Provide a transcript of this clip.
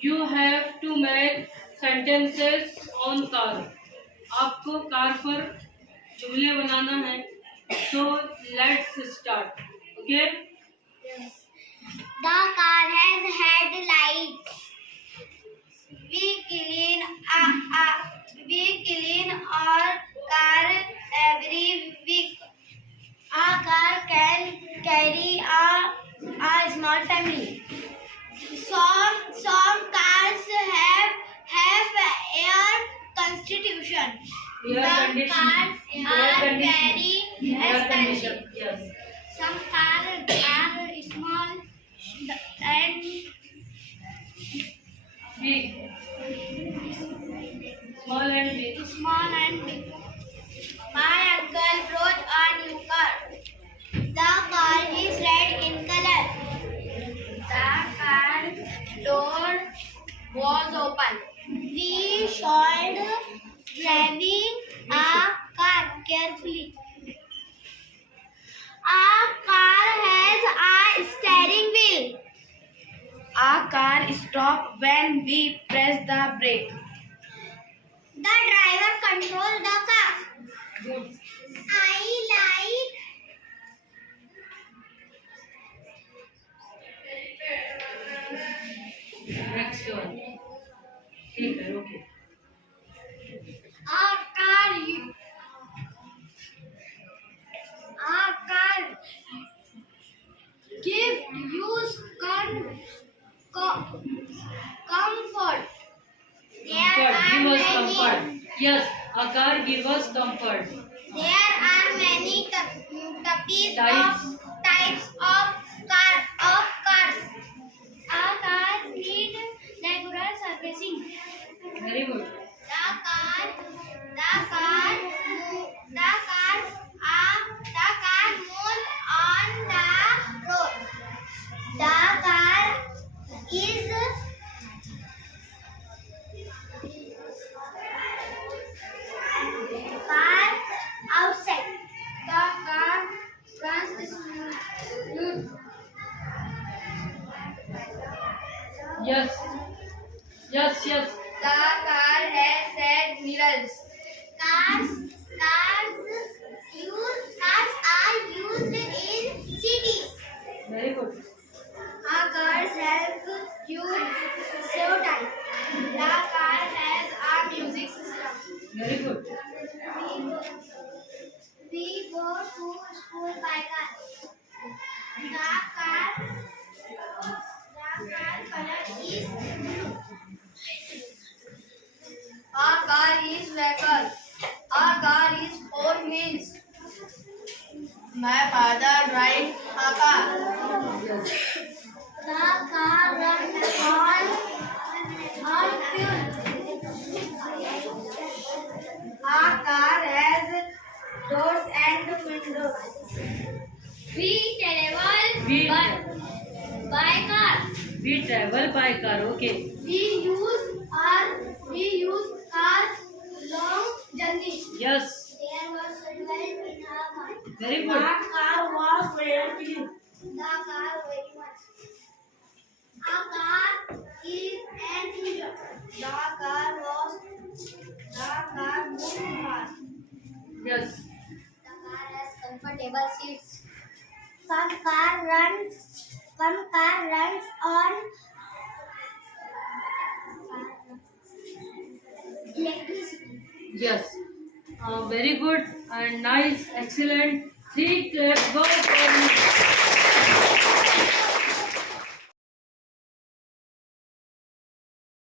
You have to make sentences on car. आपको car पर जुमले बनाना है. So let's start. Okay? The car has headlights. We clean our car every week. Our car can carry a small family. Some cars have air constitution. Some cars are very expensive. Yes. Some cars are small and Big. Small and big. big. My uncle brought a new car. The car is red in color. The car door was open. We should driving a car carefully. Our car has a steering wheel. Our car stops when we press the brake. The driver controls the car. Good. I like Next one. ठीक है, okay. our car give use comfort. There Comfort. are Give us many comfort. Yes, a car give us comfort. there are many Types. types of cars. A car need regular servicing. Very good. The car moves on the road. The car is parked outside. The car runs smooth. Yes. Yes, yes. The car has set mirrors. Cars are used in cities. Very good. Our cars help you save time. The car has a music system. Very good. We go to school by car. The car color is blue. Our car is vehicle. Our car is four wheels. My father drives a car. The car runs on fuel. Our car has doors and windows. We travel We- by car. We travel by car. Okay. We use cars long journey. Yes. There was seatbelt in our car. Very good. car was very clean. The car very much. A car is an engine. The car moves fast. Yes. The car has comfortable seats. Some car runs on electricity. Yes. Very good and nice. Excellent. 3 claps. Go for you.